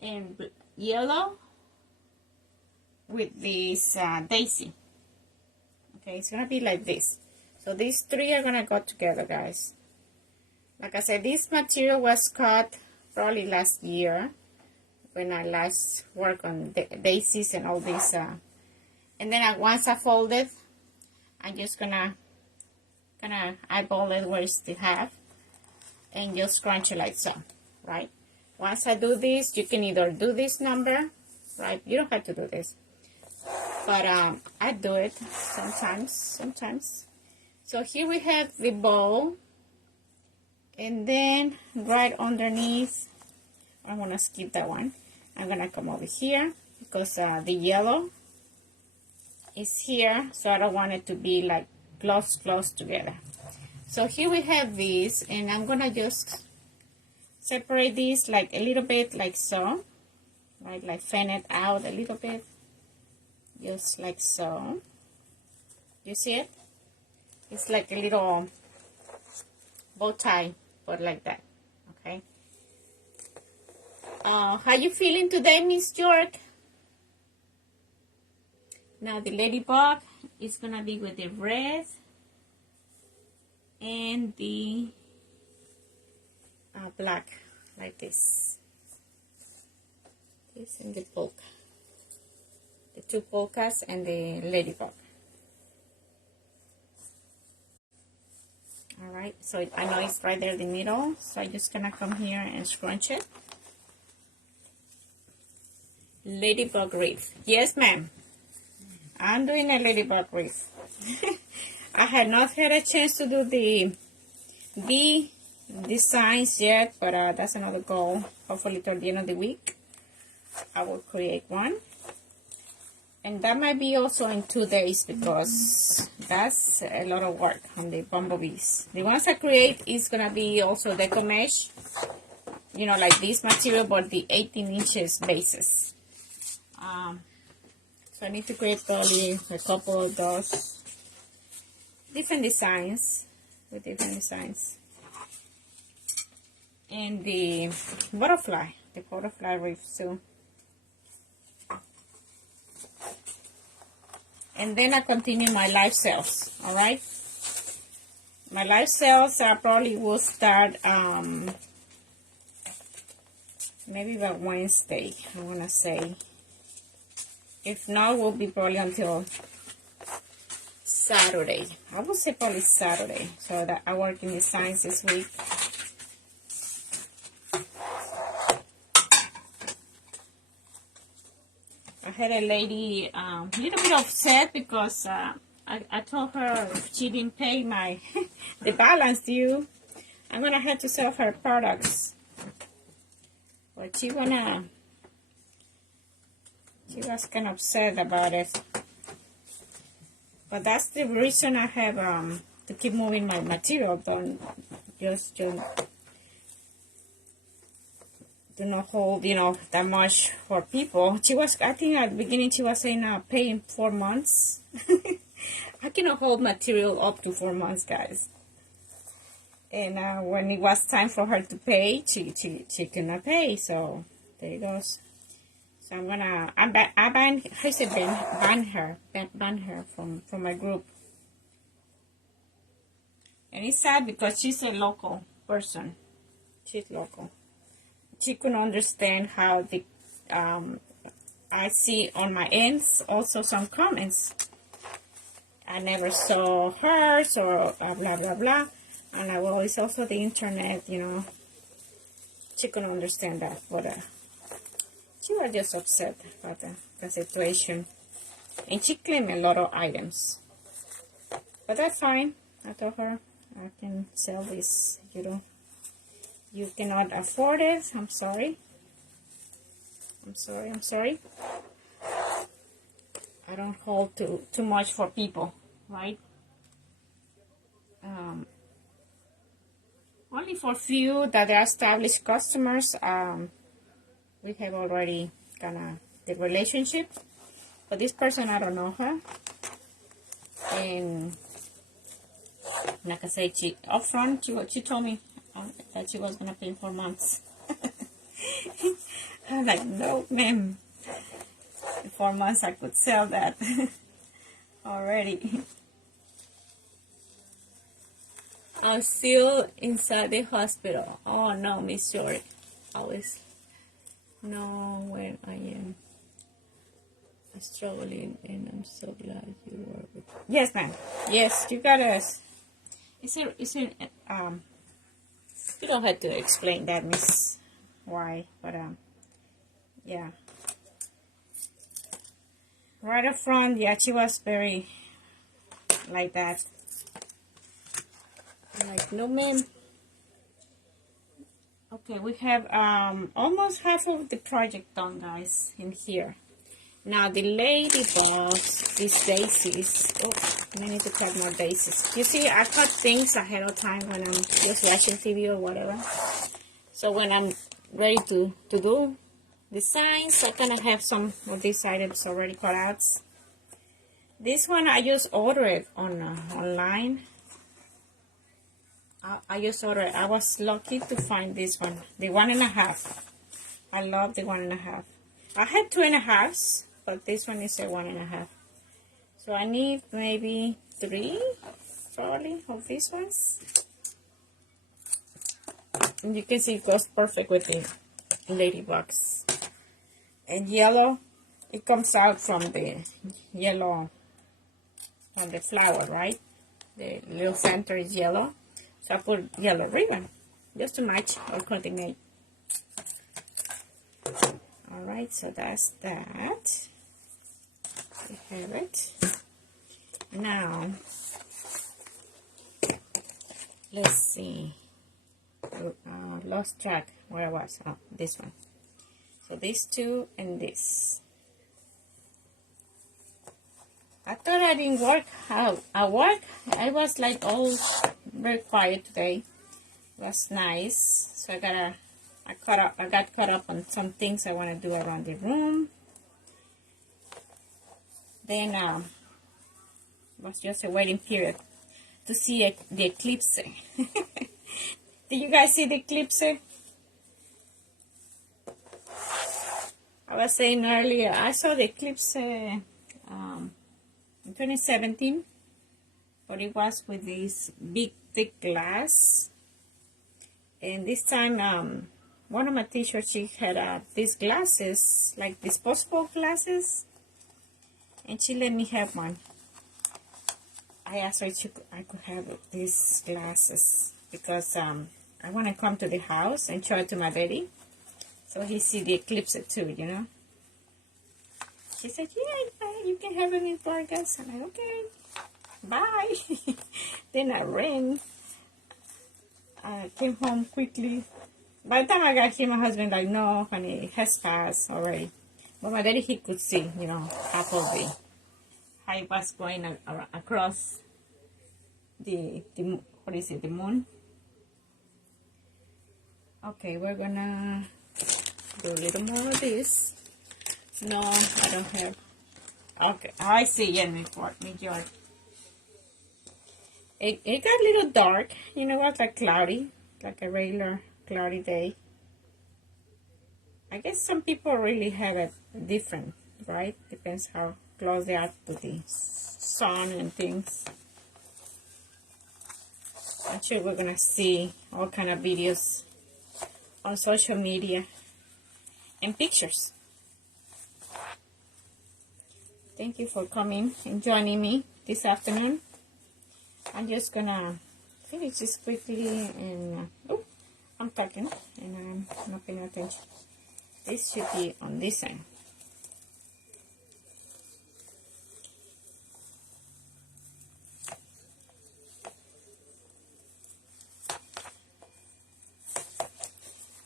and yellow with this daisy. Okay, it's gonna be like this. So these three are gonna go together, guys. Like I said, this material was cut probably last year when I last worked on daisies and all this. And then once I fold it, I'm just gonna eyeball it where it's the half and just crunch it like so, right? Once I do this, you can either do this number, right? You don't have to do this, but I do it sometimes. So here we have the bow, and then right underneath, I want to skip that one. I'm gonna come over here because the yellow is here, so I don't want it to be like close together. So here we have this, and I'm gonna just separate this like a little bit, like so, right? Like fan it out a little bit, just like so. You see it? It's like a little bow tie, but like that. Okay. How you feeling today, Miss York? Now the ladybug is gonna be with the Wreath and the black, like this. This and the polka. The two polkas and the ladybug. Alright, so I know it's right there in the middle, so I'm just gonna come here and scrunch it. Ladybug wreath. Yes, ma'am. I'm doing a ladybug wreath. I had not had a chance to do the bee designs yet, but that's another goal. Hopefully toward the end of the week, I will create one. And that might be also in 2 days because that's a lot of work on the bumblebees. The ones I create is going to be also Deco mesh, you know, like this material, but the 18 inches bases. So I need to create probably a couple of those different designs, with different designs. And the butterfly wreath too. And then I continue my live sales, alright? My live sales I probably will start maybe about Wednesday, I want to say. If not, will be probably until Saturday. I would say probably Saturday, so that I work in designs this week. I had a lady a little bit upset because I told her if she didn't pay my the balance due, I'm gonna have to sell her products. But she was kind of upset about it. But that's the reason I have to keep moving my material. Don't just do not hold, you know, that much for people. She was, I think at the beginning she was saying pay in 4 months. I cannot hold material up to 4 months, guys. And when it was time for her to pay, she cannot pay. So there it goes. So I'm gonna ban her from my group. And it's sad because she's a local person. She's local. She couldn't understand how the I see on my ends also some comments. I never saw hers or blah blah blah. And well, it's also the internet, you know. She couldn't understand that, but she was just upset about the situation. And she claimed a lot of items. But that's fine. I told her I can sell this. You cannot afford it. I'm sorry. I'm sorry. I don't hold too much for people, right? Only for few that are established customers. We have already kind of the relationship. But this person, I don't know her. And like I said, she told me that she was going to pay 4 months. I'm like, no, ma'am. In 4 months I could sell that already. I'm still inside the hospital. Oh no, Miss Jory. I always know when I am struggling, and I'm so glad you were with. Yes, ma'am. Yes, you got us. You don't have to explain that, Miss. Why? But yeah. Right up front, yeah, she was very like that. I'm like, no, ma'am. Okay, we have almost half of the project done, guys, in here. Now the ladybugs, these daisies. Oh, I need to cut more daisies. You see, I cut things ahead of time when I'm just watching TV or whatever. So when I'm ready to do designs, I kind of have some of these items already cut out. This one I just ordered on online. I just ordered. I was lucky to find this one, the 1.5. I love the 1.5. I had 2.5s, but this one is a 1.5. So I need maybe 3, probably, of these ones. And you can see it goes perfect with the ladybugs. And yellow, it comes out from the yellow, from the flower, right? The little center is yellow. So I put yellow ribbon, just to match or coordinate. Alright, so that's that. We have it. Now, let's see. Lost track where I was. Oh, this one. So these two and this. I thought I didn't work out. I was like all very quiet today. It was nice. So I got caught up on some things I want to do around the room. Then was just a waiting period to see the eclipse. Did you guys see the eclipse? I was saying earlier, I saw the eclipse in 2017, but it was with this big thick glass. And this time, one of my teachers, she had these glasses, like disposable glasses, and she let me have one. I asked her if I could have these glasses because I want to come to the house and show it to my daddy, so he see the eclipse too, you know. She said, yeah, you can have it in Vargas. I'm like, okay, bye. Then I ran. I came home quickly. By the time I got here, my husband like, no, honey, it has passed already. But my daddy, he could see, you know, half of the, how it was going across the, what is it, the moon. Okay, we're gonna do a little more of this. No, I don't have. Okay, I see. Yeah, me George. It got a little dark. You know what? Like cloudy, like a regular cloudy day. I guess some people really have it different, right? Depends how close they are to the sun and things. I'm sure we're gonna see all kind of videos on social media and pictures. Thank you for coming and joining me this afternoon. I'm just gonna finish this quickly and oh, I'm talking and I'm not paying attention. This should be on this end.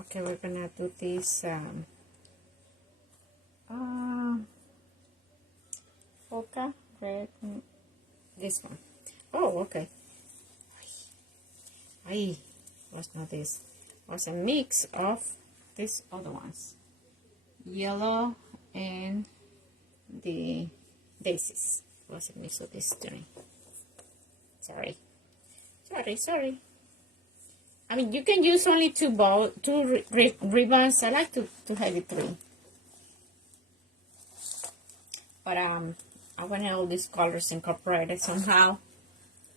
Okay, we're gonna do this polka red, this one. Oh, okay. Was not this. Was a mix of these other ones, yellow and the daisies. Was a mix of these three. Sorry. I mean, you can use only two ribbons. I like to have it 3. But I want all these colors incorporated somehow.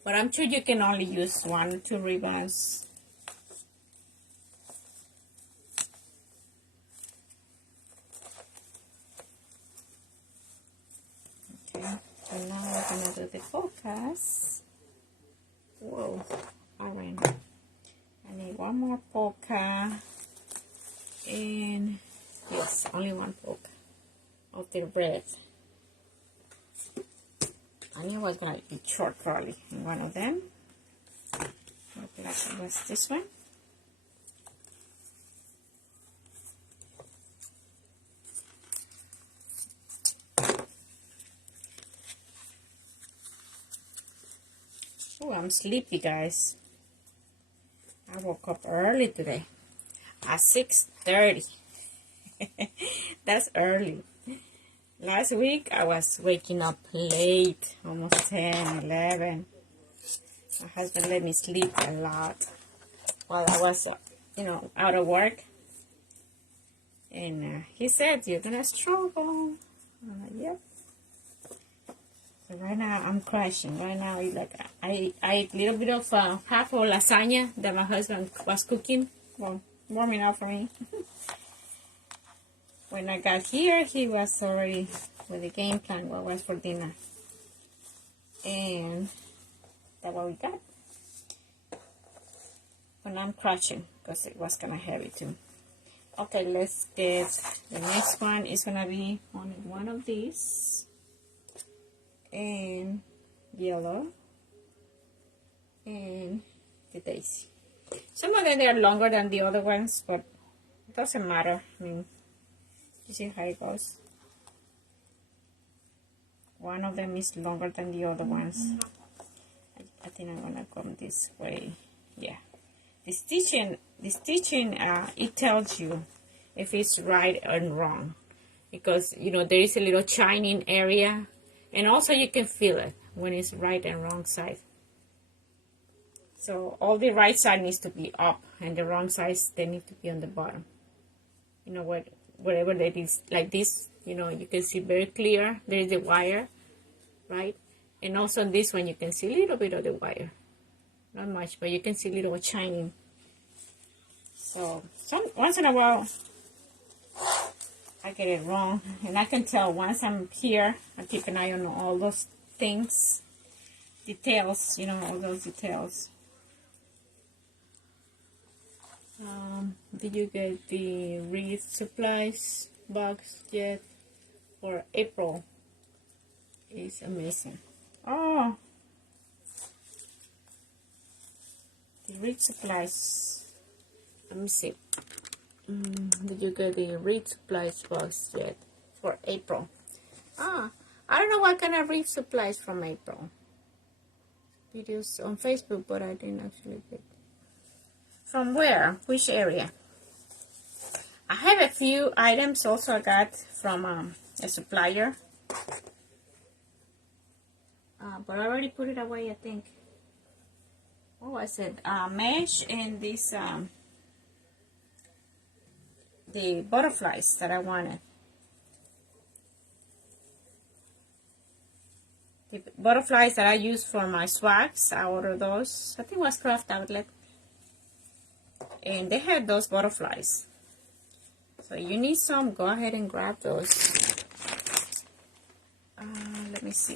But I'm sure you can only use 1 or 2 ribbons. Okay, so now we're gonna do the focus. Whoa, alright. I need 1 more polka. And yes, only 1 polka of the red. I knew I was gonna be short probably in one of them. What was this one? Oh, I'm sleepy, guys. I woke up early today at 6:30. That's early. Last week I was waking up late, almost 10, 11. My husband let me sleep a lot while I was, out of work. And he said, "You're gonna struggle." I'm like, "Yep." So right now I'm crashing. Right now, I ate a little bit of half of lasagna that my husband was cooking, well, warming up for me. When I got here, he was already with the game plan what was for dinner. And that's what we got. But I'm crashing because it was kind of heavy too. Okay, let's get the next one. Is going to be only 1 of these. And yellow. And the daisy. Some of them they are longer than the other ones, but it doesn't matter. I mean, you see how it goes? One of them is longer than the other ones. I think I'm gonna come this way. Yeah. The stitching, it tells you if it's right and wrong, because there is a little shining area, and also you can feel it when it's right and wrong side. So all the right side needs to be up, and the wrong sides they need to be on the bottom. Wherever that is like this, you can see very clear. There is the wire, right? And also on this one, you can see a little bit of the wire. Not much, but you can see a little shining. So once in a while, I get it wrong. And I can tell once I'm here, I keep an eye on all those things, details, all those details. Did you get the Wreath supplies box yet? For April? It's amazing. Oh, the Wreath supplies. Let me see. Did you get the Wreath supplies box yet? For April. I don't know what kind of Wreath supplies from April. Videos on Facebook, but I didn't actually get. From where? Which area? I have a few items also I got from a supplier. But I already put it away, I think. Oh, I said mesh and this, the butterflies that I wanted. The butterflies that I use for my swags, I ordered those. I think it was Craft Outlet. And they had those butterflies. So you need some, go ahead and grab those. Let me see.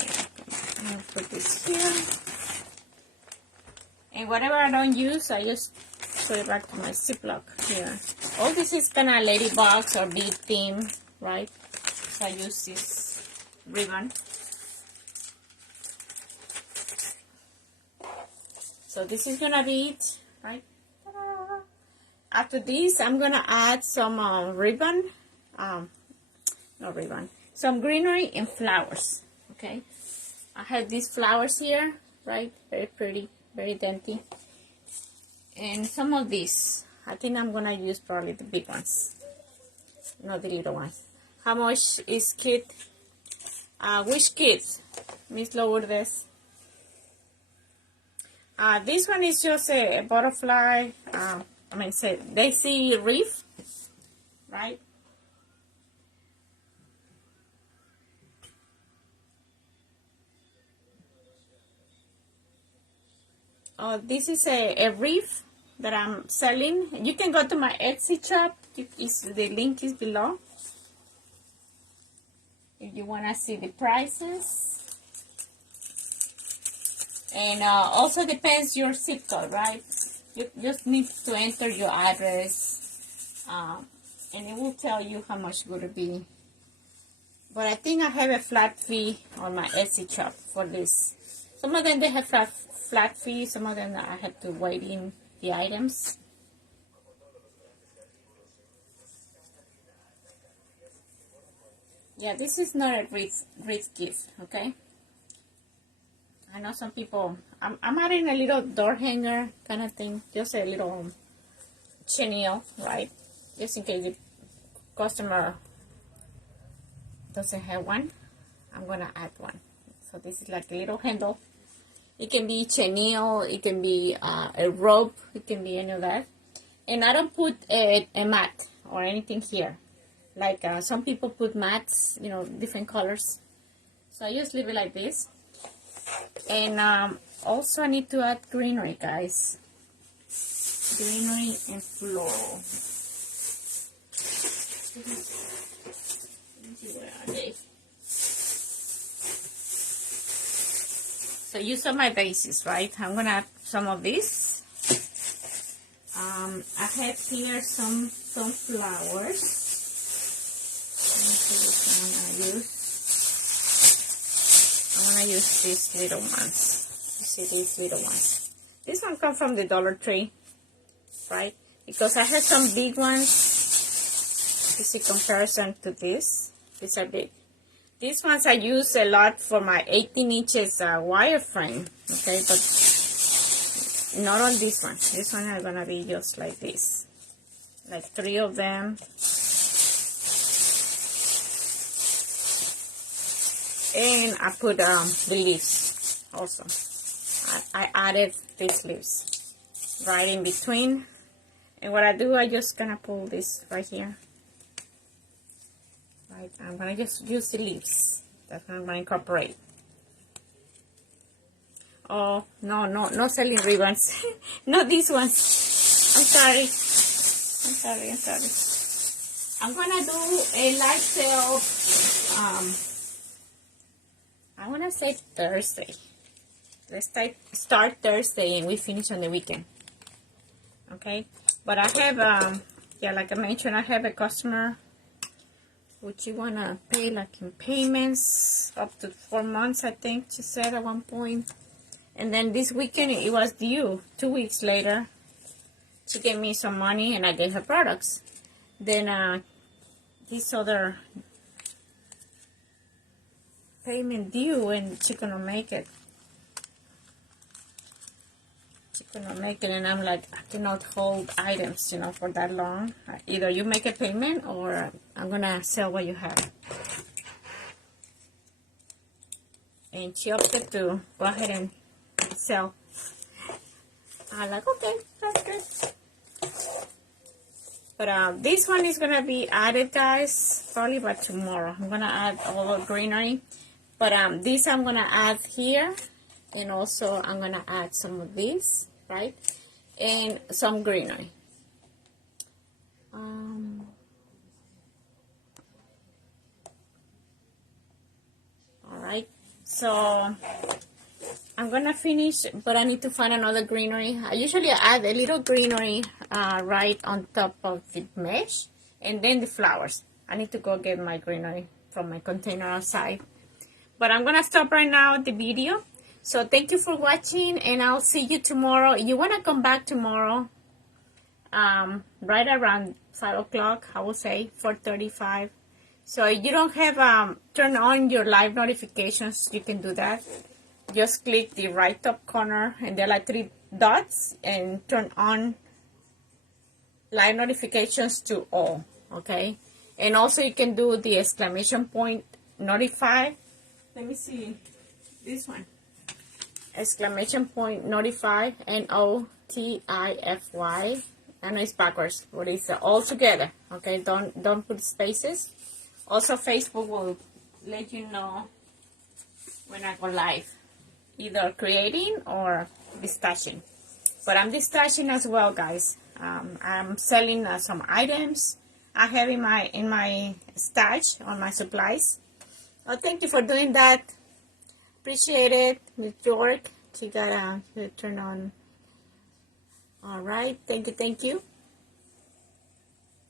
I'm going to put this here. And whatever I don't use, I just put it back to my Ziploc here. All this is kind of Ladybugs or bee theme, right? So I use this ribbon. So this is going to be it, right? After this, I'm going to add some ribbon, some greenery and flowers, okay? I have these flowers here, right? Very pretty, very dainty. And some of these, I think I'm going to use probably the big ones, not the little ones. How much is kit? Which kit, Miss Lourdes? This one is just a butterfly, it's a daisy wreath, right? This is a wreath that I'm selling. You can go to my Etsy shop. The link is below. If you want to see the prices. And also depends your zip code, right? You just need to enter your address. And it will tell you how much it will be. But I think I have a flat fee on my Etsy shop for this. Some of them they have flat fee. Some of them I have to weigh in the items. Yeah, this is not a Wreath gift, okay? I know some people. I'm adding a little door hanger kind of thing, just a little chenille, right? Just in case the customer doesn't have one, I'm gonna add one. So this is like a little handle. It can be chenille, it can be a rope, it can be any of that. And I don't put a mat or anything here. Like some people put mats, you know, different colors. So I just leave it like this. And also I need to add greenery, guys. Greenery and floral. Where are they? So you saw my daisies, right? I'm gonna add some of this. I have here some flowers. Let me see which one I'm gonna use. I'm gonna use these little ones. You see these little ones. This one comes from the Dollar Tree, right? Because I have some big ones. You see comparison to this. These are big. These ones I use a lot for my 18 inches wireframe, okay? But not on this one. This one is gonna be just like this. Like 3 of them. And I put the leaves also. I added these leaves right in between. And what I do, I just gonna pull this right here. Right, I'm gonna just use the leaves. That's what I'm gonna incorporate. Oh, no selling ribbons. Not these ones. I'm sorry. I'm gonna do a live sale, I wanna say Thursday. Let's start Thursday and we finish on the weekend. Okay? But I have, yeah, like I mentioned, I have a customer which you wanna pay like in payments up to 4 months, I think she said at one point. And then this weekend it was due. 2 weeks later, she gave me some money and I gave her products. Then this other payment due and she couldn't make it. And I'm like, I cannot hold items, you know, for that long. Either you make a payment or I'm gonna sell what you have. And she opted to go ahead and sell. I'm like, okay, that's good. But this one is gonna be added, guys, probably by tomorrow. I'm gonna add all the greenery. But this I'm gonna add here, and also I'm gonna add some of this, right? And some greenery. Alright, so I'm gonna finish, but I need to find another greenery. I usually add a little greenery right on top of the mesh, and then the flowers. I need to go get my greenery from my container outside. But I'm gonna stop right now the video. So thank you for watching, and I'll see you tomorrow. You wanna come back tomorrow, right around 5 o'clock, I will say 4:35. So if you don't have turn on your live notifications, you can do that. Just click the right top corner, and there are like 3 dots, and turn on live notifications to all. Okay, and also you can do the exclamation point notify. Let me see this one. exclamation point notify, NOTIFY. I know it's backwards, but it's all together. Okay, don't put spaces. Also, Facebook will let you know when I go live, either creating or distashing. But I'm distashing as well, guys. I'm selling some items I have in my stash on my supplies. Well, thank you for doing that. Appreciate it, Miss York. She got to turn on. All right, thank you.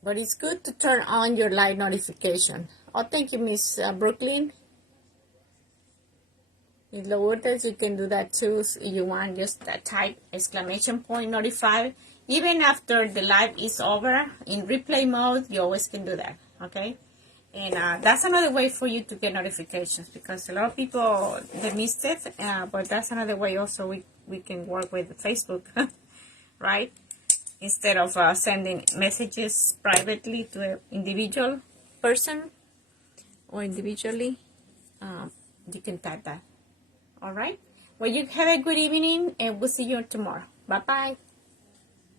But it's good to turn on your live notification. Oh, thank you, Miss Brooklyn. Miss Lourdes, you can do that too if you want. Just type exclamation point notify. Even after the live is over, in replay mode, you always can do that, okay? And that's another way for you to get notifications, because a lot of people, they missed it, but that's another way also we can work with Facebook, right? Instead of sending messages privately to an individual person or individually, you can type that. All right? Well, you have a good evening, and we'll see you tomorrow. Bye-bye.